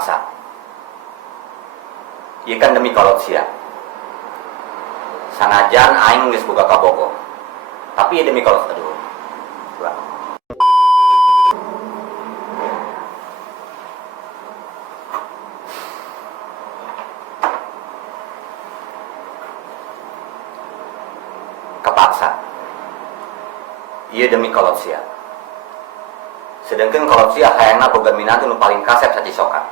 Kapaksa. Ieu kan demi kolot sia. Sanajan aing geus boga kabogo. Tapi ieu demi kolot aduh. Ulah. Kapaksa. Ieu demi kolot sia. Sedangkan kolot sia hayangna boga minantu nu paling kasep sacisokan.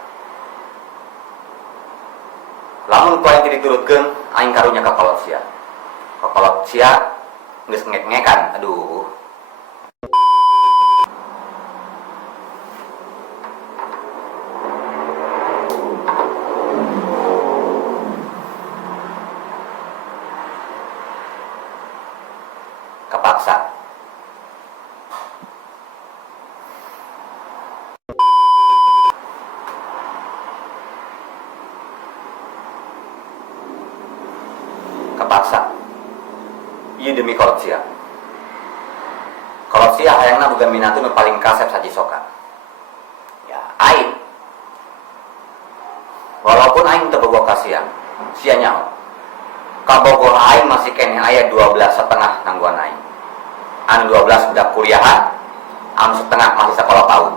Lamun ku aing diturutkeun aing karunya ka kolot sia. Ka kolot sia geus ngek-ngekan. Aduh. Kapaksa. Kapaksa. Ieu demi kolot sia. Kolot sia hayangna boga minantu nu paling kasep sacisokan. Ya, aing. Walaupun aing teu boga ka sia, sia nyaho. Kabogoh aing masih kene aya 12,5 nangguan aing. Anu 12 budak kuliahan, anu setengah masih sekolah PAUD.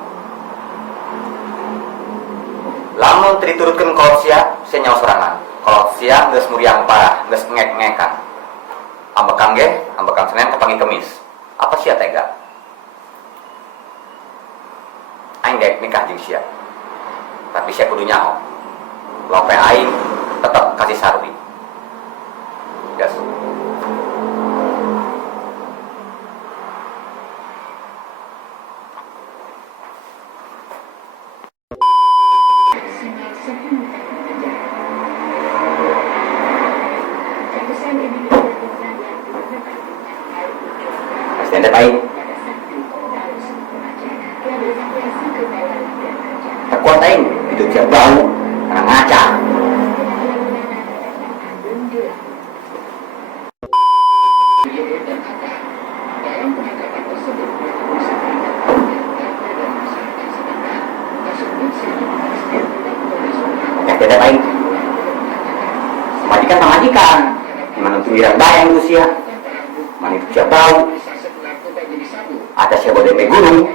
Lamun diturutkeun kolot sia nyaho sorangan. Kolot sia geus muriang parah, geus ngek-ngekan. Ambekan Senin kepangi Kemis. Apa sia tega? Aing daek nikah jeung sia. Tapi sia kudu nyaho. Lope aing tetep kasih sarwi. Gas. Stand by. Kuat aing itu siap bau karena ngaca. Stand by. Majikan, gimana tuh wirang bayang usia, mana itu siap bau, ada siapa demi guru,